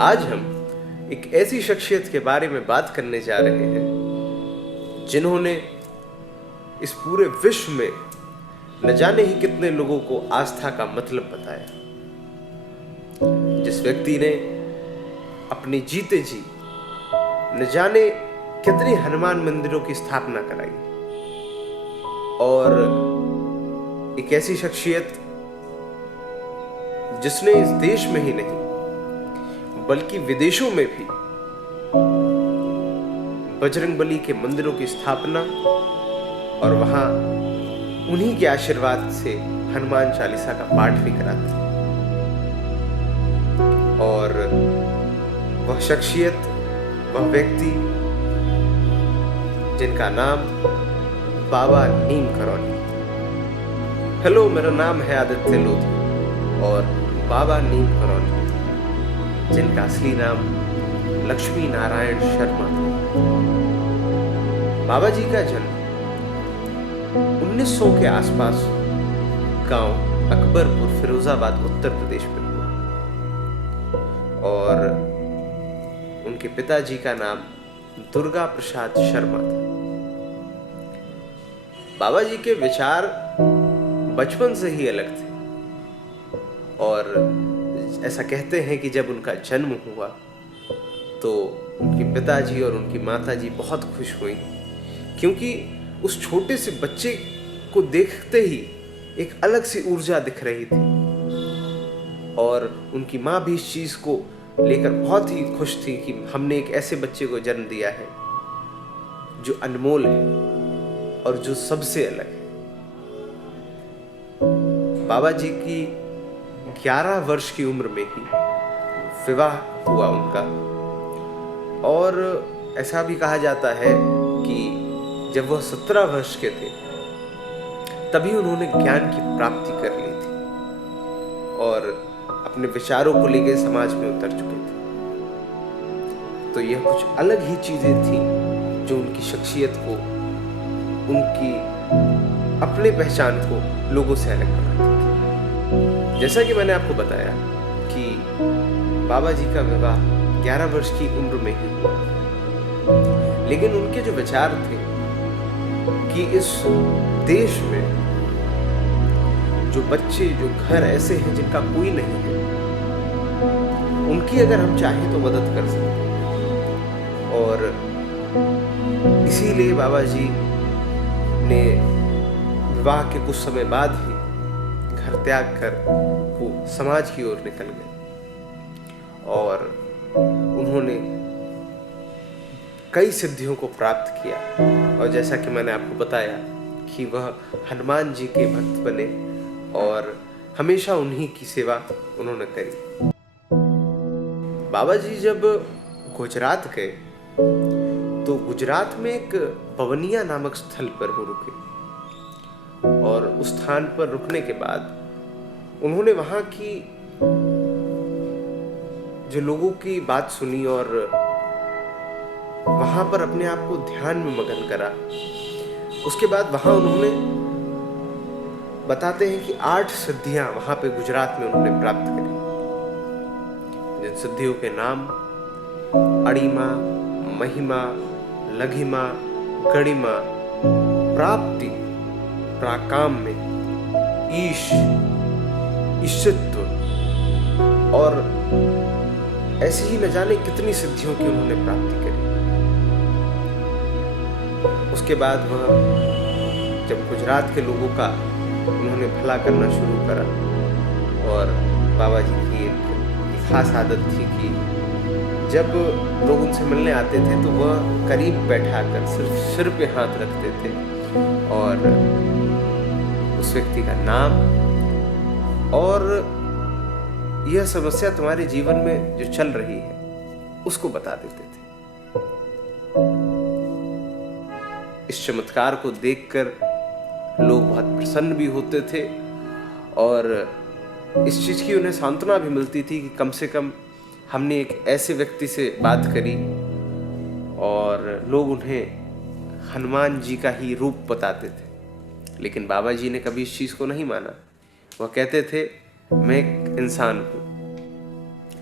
आज हम एक ऐसी शख्सियत के बारे में बात करने जा रहे हैं जिन्होंने इस पूरे विश्व में न जाने ही कितने लोगों को आस्था का मतलब बताया। जिस व्यक्ति ने अपने जीते जी न जाने कितने हनुमान मंदिरों की स्थापना कराई, और एक ऐसी शख्सियत जिसने इस देश में ही नहीं बल्कि विदेशों में भी बजरंगबली के मंदिरों की स्थापना और वहां उन्हीं के आशीर्वाद से हनुमान चालीसा का पाठ भी कराते। और वह शख्सियत, वह व्यक्ति जिनका नाम बाबा नीम करौली। हेलो, मेरा नाम है आदित्य लोधी और बाबा नीम करौली, जिनका असली नाम लक्ष्मी नारायण शर्मा था। बाबा जी का जन्म 1900 के आसपास गांव अकबरपुर, फिरोजाबाद, उत्तर प्रदेश में हुआ, और उनके पिताजी का नाम दुर्गा प्रसाद शर्मा था। बाबा जी के विचार बचपन से ही अलग थे, और ऐसा कहते हैं कि जब उनका जन्म हुआ तो उनके पिताजी और उनकी माताजी बहुत खुश हुई, क्योंकि उस छोटे से बच्चे को देखते ही एक अलग सी ऊर्जा दिख रही थी। और उनकी माँ भी इस चीज को लेकर बहुत ही खुश थी कि हमने एक ऐसे बच्चे को जन्म दिया है जो अनमोल है और जो सबसे अलग है। बाबा जी की 11 वर्ष की उम्र में ही विवाह हुआ उनका, और ऐसा भी कहा जाता है कि जब वह 17 वर्ष के थे तभी उन्होंने ज्ञान की प्राप्ति कर ली थी और अपने विचारों को लेकर समाज में उतर चुके थे। तो यह कुछ अलग ही चीजें थी जो उनकी शख्सियत को, उनकी अपने पहचान को लोगों से अलग बनाती थी। जैसा कि मैंने आपको बताया कि बाबा जी का विवाह 11 वर्ष की उम्र में ही हुआ, लेकिन उनके जो विचार थे कि इस देश में जो बच्चे, जो घर ऐसे हैं जिनका कोई नहीं है, उनकी अगर हम चाहें तो मदद कर सकते हैं। और इसीलिए बाबा जी ने विवाह के कुछ समय बाद ही घर त्याग कर वो समाज की ओर निकल गए, और उन्होंने कई सिद्धियों को प्राप्त किया। और जैसा कि मैंने आपको बताया कि वह हनुमान जी के भक्त बने और हमेशा उन्हीं की सेवा उन्होंने करी। बाबा जी जब गुजरात गए तो गुजरात में एक पवनिया नामक स्थल पर वो रुके, और उस स्थान पर रुकने के बाद उन्होंने वहां की जो लोगों की बात सुनी और वहां पर अपने आप को ध्यान में मगन करा। उसके बाद वहां उन्होंने, बताते हैं कि 8 सिद्धियां वहां पे गुजरात में उन्होंने प्राप्त करी, जिन सिद्धियों के नाम अड़िमा, महिमा, लघिमा, गणिमा, प्राप्ति, प्राकाम्य, ईश, ईशित्व, और ऐसी ही न जाने कितनी सिद्धियों की उन्होंने प्राप्ति करी। उसके बाद वह जब गुजरात के लोगों का उन्होंने भला करना शुरू करा, और बाबा जी की एक खास आदत थी कि जब लोग उनसे मिलने आते थे तो वह करीब बैठाकर सिर्फ सिर पे हाथ रखते थे और उस व्यक्ति का नाम और यह समस्या तुम्हारे जीवन में जो चल रही है उसको बता देते थे। इस चमत्कार को देखकर लोग बहुत प्रसन्न भी होते थे, और इस चीज की उन्हें सांत्वना भी मिलती थी कि कम से कम हमने एक ऐसे व्यक्ति से बात करी, और लोग उन्हें हनुमान जी का ही रूप बताते थे। लेकिन बाबा जी ने कभी इस चीज को नहीं माना। वह कहते थे मैं एक इंसान हूं,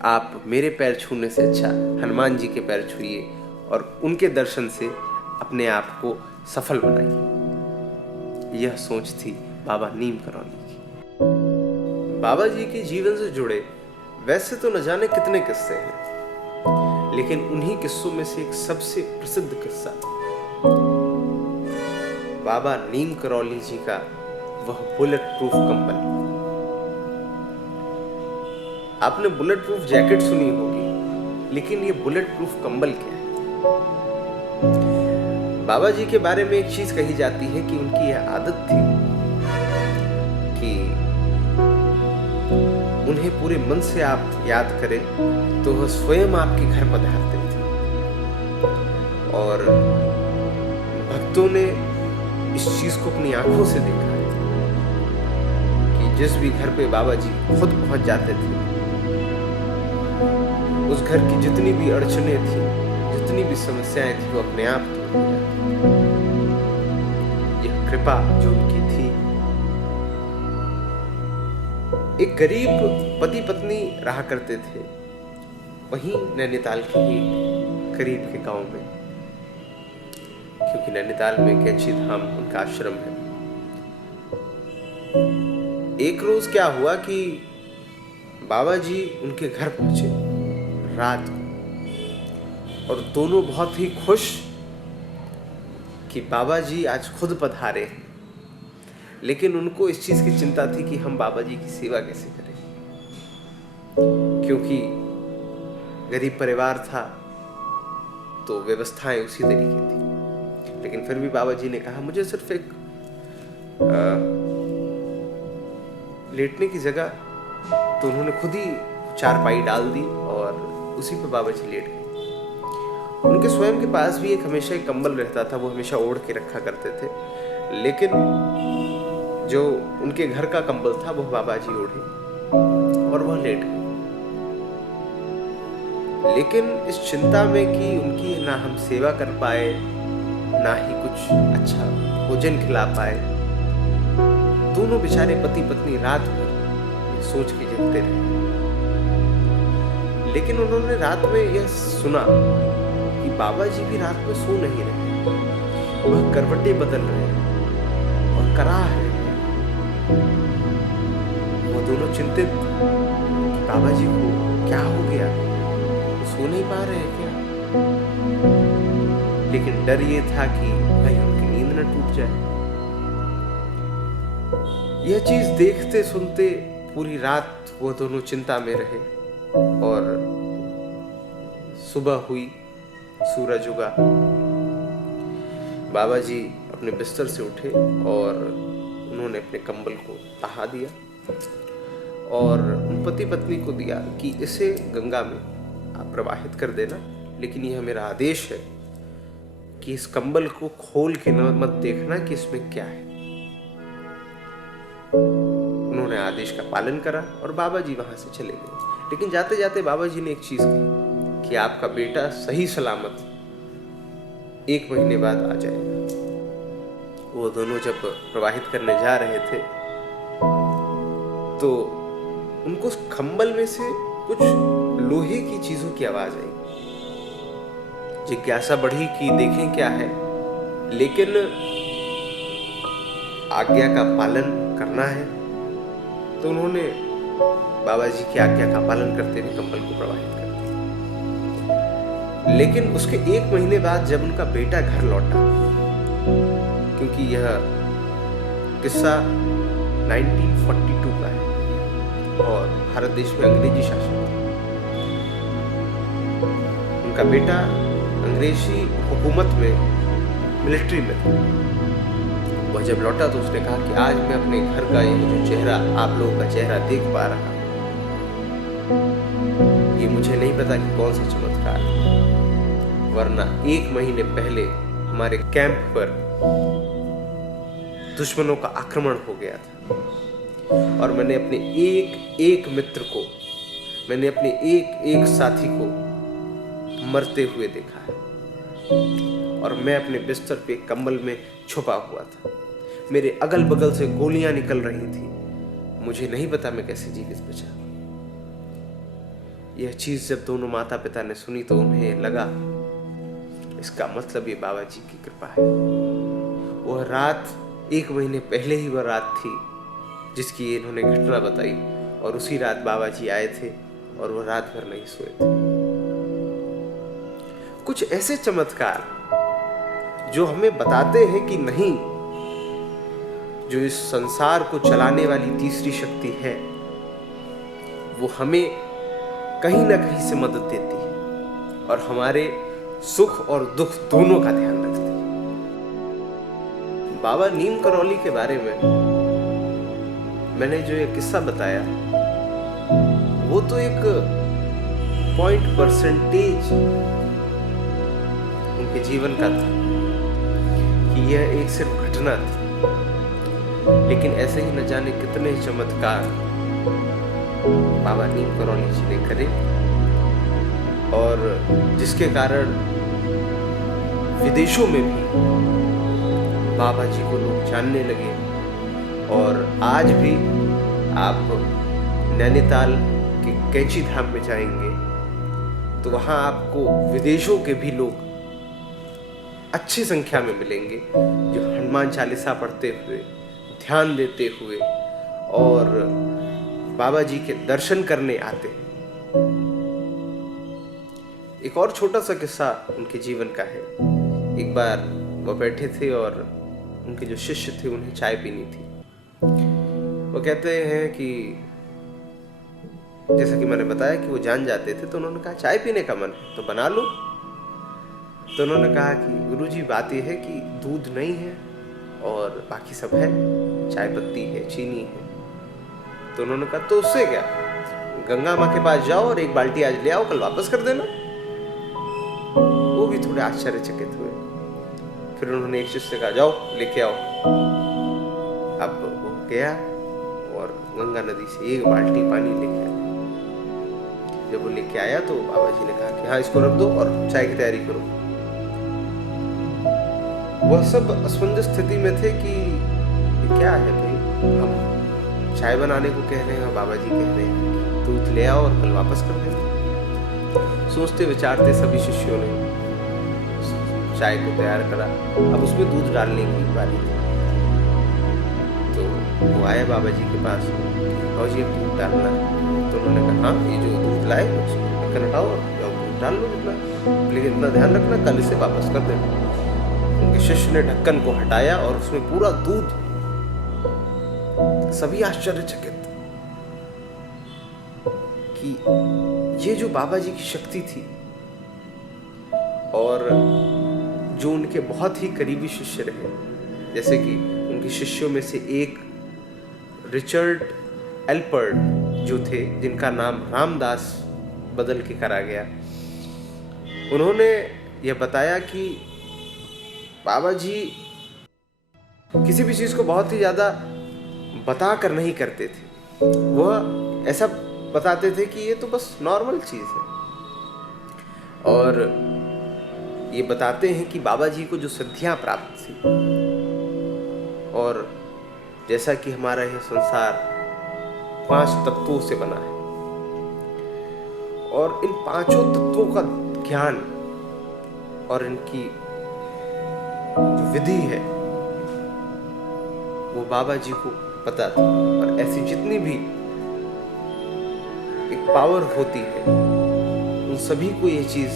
आप मेरे पैर छूने से अच्छा हनुमान जी के पैर छूइए और उनके दर्शन से अपने आप को सफल बनाइए। यह सोच थी बाबा नीम करौली की। बाबा जी के जीवन से जुड़े वैसे तो न जाने कितने किस्से हैं, लेकिन उन्हीं किस्सों में से एक सबसे प्रसिद्ध किस्सा बाबा नीम करौली जी का वह बुलेट प्रूफ कंबल। आपने बुलेट प्रूफ जैकेट सुनी होगी, लेकिन ये बुलेट प्रूफ कंबल क्या है? बाबा जी के बारे में एक चीज कही जाती है कि उनकी यह आदत थी कि उन्हें पूरे मन से आप याद करें तो वह स्वयं आपके घर पधारते थे। और भक्तों ने इस चीज को अपनी आंखों से देखा है कि जिस भी घर पे बाबा जी खुद पहुंच जाते थे, उस घर की जितनी भी अड़चने थी, जितनी भी समस्याएं थी, वो अपने आप दूर हो जाती। यह कृपा जो उनकी थी। एक गरीब पति पत्नी रहा करते थे वहीं नैनीताल के एक करीब के गांव में, क्योंकि नैनीताल में कैंची धाम उनका आश्रम है। एक रोज क्या हुआ कि बाबा जी उनके घर पहुंचे रात को, और दोनों बहुत ही खुश कि बाबा जी आज खुद पधारे हैं, लेकिन उनको इस चीज की चिंता थी कि हम बाबा जी की सेवा कैसे करें, क्योंकि गरीब परिवार था तो व्यवस्थाएं उसी तरीके थी। लेकिन फिर भी बाबा जी ने कहा मुझे सिर्फ एक लेटने की जगह, तो उन्होंने खुद ही चारपाई डाल दी और उसी पे बाबा जी लेट गए। उनके स्वयं के पास भी हमेशा एक कंबल रहता था, वो हमेशा ओढ़ के रखा करते थे, लेकिन जो उनके घर का कंबल था वो बाबा जी ओढ़े और वह लेट गए। लेकिन इस चिंता में कि उनकी ना हम सेवा कर पाए, ना ही कुछ अच्छा भोजन खिला पाए, दोनों बेचारे पति पत्नी रात भर सोच के जगते रहे। लेकिन उन्होंने रात में यह सुना कि बाबा जी भी रात में सो नहीं रहे, वह करवटें बदल रहे हैं और कराह रहे हैं। वो दोनों चिंतित कि बाबा जी को क्या हो गया, वो सो नहीं पा रहे हैं क्या? लेकिन डर ये था कि कहीं उनकी नींद न टूट जाए। यह चीज देखते सुनते पूरी रात वो दोनों चिंता में रहे और सुबह हुई, सूरज उगा। बाबा जी अपने बिस्तर से उठे और उन्होंने अपने कंबल को बहा दिया और उन पति पत्नी को दिया कि इसे गंगा में आप प्रवाहित कर देना, लेकिन यह मेरा आदेश है कि इस कंबल को खोल के न मत देखना कि इसमें क्या है। उन्होंने आदेश का पालन करा और बाबा जी वहां से चले गए। लेकिन जाते जाते बाबा जी ने एक चीज कही कि आपका बेटा सही सलामत 1 महीने बाद आ जाएगा। वो दोनों जब प्रवाहित करने जा रहे थे तो उनको उस कंबल में से कुछ लोहे की चीजों की आवाज आई। जिज्ञासा बढ़ी कि देखें क्या है, लेकिन आज्ञा का पालन करना है, तो उन्होंने बाबा जी की आज्ञा का पालन करते हुए कंबल को प्रवाहित कर दिया। लेकिन उसके 1 महीने बाद जब उनका बेटा घर लौटा, क्योंकि यह किस्सा 1942 का है और भारत देश में अंग्रेजी शासन था, उनका बेटा अंग्रेजी हुकूमत में मिलिट्री में था। वह जब लौटा तो उसने कहा कि आज मैं अपने घर का ये जो चेहरा, आप लोगों का चेहरा देख पा रहा, ये मुझे नहीं पता कि कौन सा चमत्कार है, वरना 1 महीने पहले हमारे कैंप पर दुश्मनों का आक्रमण हो गया था और मैंने अपने एक मित्र को, मैंने अपने एक साथी को मरते हुए देखा है और मैं अपने बिस्तर पे कंबल में छुपा हुआ था। मेरे अगल बगल से गोलियां निकल रही थी, मुझे नहीं पता मैं कैसे जीवित बचा। यह चीज़ जब दोनों माता पिता ने सुनी तो उन्हें लगा इसका मतलब ये बाबा जी की कृपा है। वह रात 1 महीने पहले ही वह रात थी जिसकी इन्होंने घटना बताई, और उसी रात बाबा जी आए थे और वह रात भर नहीं सोए थे। कुछ ऐसे चमत्कार जो हमें बताते हैं कि नहीं, जो इस संसार को चलाने वाली तीसरी शक्ति है वो हमें कहीं ना कहीं से मदद देती है और हमारे सुख और दुख दोनों का ध्यान रखती है। बाबा नीम करौली के बारे में मैंने जो ये किस्सा बताया वो तो एक % उनके जीवन का था कि यह एक सिर्फ घटना थी, लेकिन ऐसे ही न जाने कितने चमत्कार बाबा नीम करौली जी ने करे, और जिसके कारण विदेशों में भी बाबा जी को लोग जानने लगे। और आज भी आप नैनीताल के कैंची धाम में जाएंगे तो वहाँ आपको विदेशों के भी लोग अच्छी संख्या में मिलेंगे जो हनुमान चालीसा पढ़ते हुए, ध्यान देते हुए और बाबा जी के दर्शन करने आते हैं। एक और छोटा सा किस्सा उनके जीवन का है। एक बार वो बैठे थे और उनके जो शिष्य थे उन्हें चाय पीनी थी। वो कहते हैं कि जैसा कि मैंने बताया कि वो जान जाते थे, तो उन्होंने कहा चाय पीने का मन है तो बना लो। तो उन्होंने कहा कि गुरुजी बात यह है कि दूध नहीं है और बाकी सब है, चाय पत्ती है, चीनी है। तो उन्होंने कहा तो उससे क्या, गंगा माँ के पास जाओ और 1 बाल्टी आज ले आओ, कल वापस कर देना। वो भी थोड़े आश्चर्यचकित हुए। फिर उन्होंने एक शिष्य से कहा जाओ लेके आओ। अब वो गया और गंगा नदी से 1 बाल्टी पानी लेके आया। जब वो लेके आया तो बाबा जी ने कहा कि हाँ इसको रख दो और चाय की तैयारी करो। वह सब असमंजस स्थिति में थे कि क्या है भाई, हम चाय बनाने को कह रहे हैं, बाबा जी कह रहे हैं दूध ले आओ और कल वापस कर देना। सोचते विचारते सभी शिष्यों ने चाय को तैयार करा। अब उसमें दूध डालने की बारी थी। तो वो आए बाबा जी के पास, और जी दूध डालना। तो उन्होंने कहा हाँ ये जो दूध लाए उसको ढक्कन हटाओ और दूध डाल लो जितना, लेकिन इतना ध्यान रखना कल इसे वापस कर देना। उनके शिष्य ने ढक्कन को हटाया और उसमें पूरा दूध। सभी आश्चर्यचकित कि ये जो बाबा जी की शक्ति थी, और जो उनके बहुत ही करीबी शिष्य रहे, जैसे कि उनके शिष्यों में से एक रिचर्ड एल्पर्ट जो थे, जिनका नाम रामदास बदल के करा गया, उन्होंने यह बताया कि बाबा जी किसी भी चीज़ को बहुत ही ज़्यादा बता कर नहीं करते थे। वह ऐसा बताते थे कि ये तो बस नॉर्मल चीज़ है। और ये बताते हैं कि बाबा जी को जो सिद्धियाँ प्राप्त थी, और जैसा कि हमारा यह संसार 5 तत्वों से बना है, और इन 5 तत्वों का ज्ञान और इनकी जो विधि है वो बाबा जी को पता था। और ऐसी जितनी भी एक पावर होती है उन सभी को ये चीज़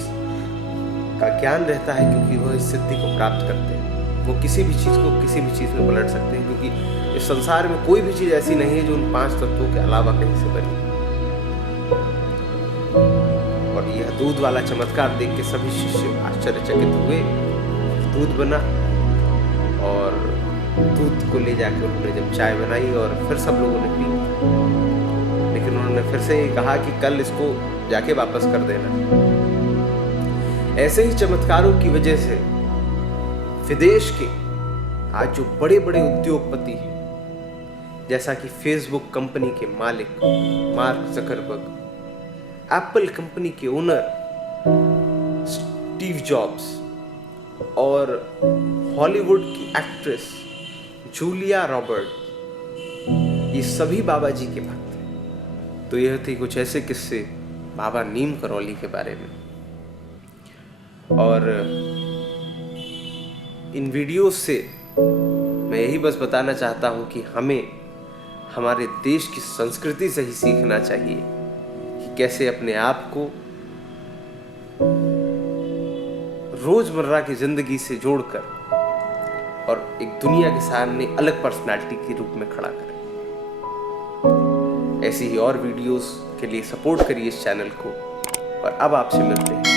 का ज्ञान रहता है, क्योंकि वह इस सिद्धि को प्राप्त करते हैं। वो किसी भी चीज़ को किसी भी चीज़ में पलट सकते हैं, क्योंकि इस संसार में कोई भी चीज़ ऐसी नहीं है जो उन 5 तत्वों के अलावा कहीं से बनी। और यह दूध वाला चमत्कार देख के सभी शिष्य आश्चर्यचकित हुए। दूध बना और दूध को ले जाकर उन्होंने जब चाय बनाई और फिर सब लोगों ने पी, लेकिन उन्होंने फिर से ये कहा कि कल इसको जाके वापस कर देना। ऐसे ही चमत्कारों की वजह से विदेश के आज जो बड़े बड़े उद्योगपति हैं, जैसा कि फेसबुक कंपनी के मालिक मार्क जकरबर्ग, एप्पल कंपनी के ओनर स्टीव जॉब्स, और हॉलीवुड की एक्ट्रेस जूलिया रॉबर्ट, ये सभी बाबा जी के भक्त हैं। तो यह थे कुछ ऐसे किस्से बाबा नीम करौली के बारे में। और इन वीडियोस से मैं यही बस बताना चाहता हूँ कि हमें हमारे देश की संस्कृति से ही सीखना चाहिए कि कैसे अपने आप को रोजमर्रा की जिंदगी से जोड़कर और एक दुनिया के सामने अलग पर्सनालिटी के रूप में खड़ा करें। ऐसी ही और वीडियोस के लिए सपोर्ट करिए इस चैनल को। और अब आपसे मिलते हैं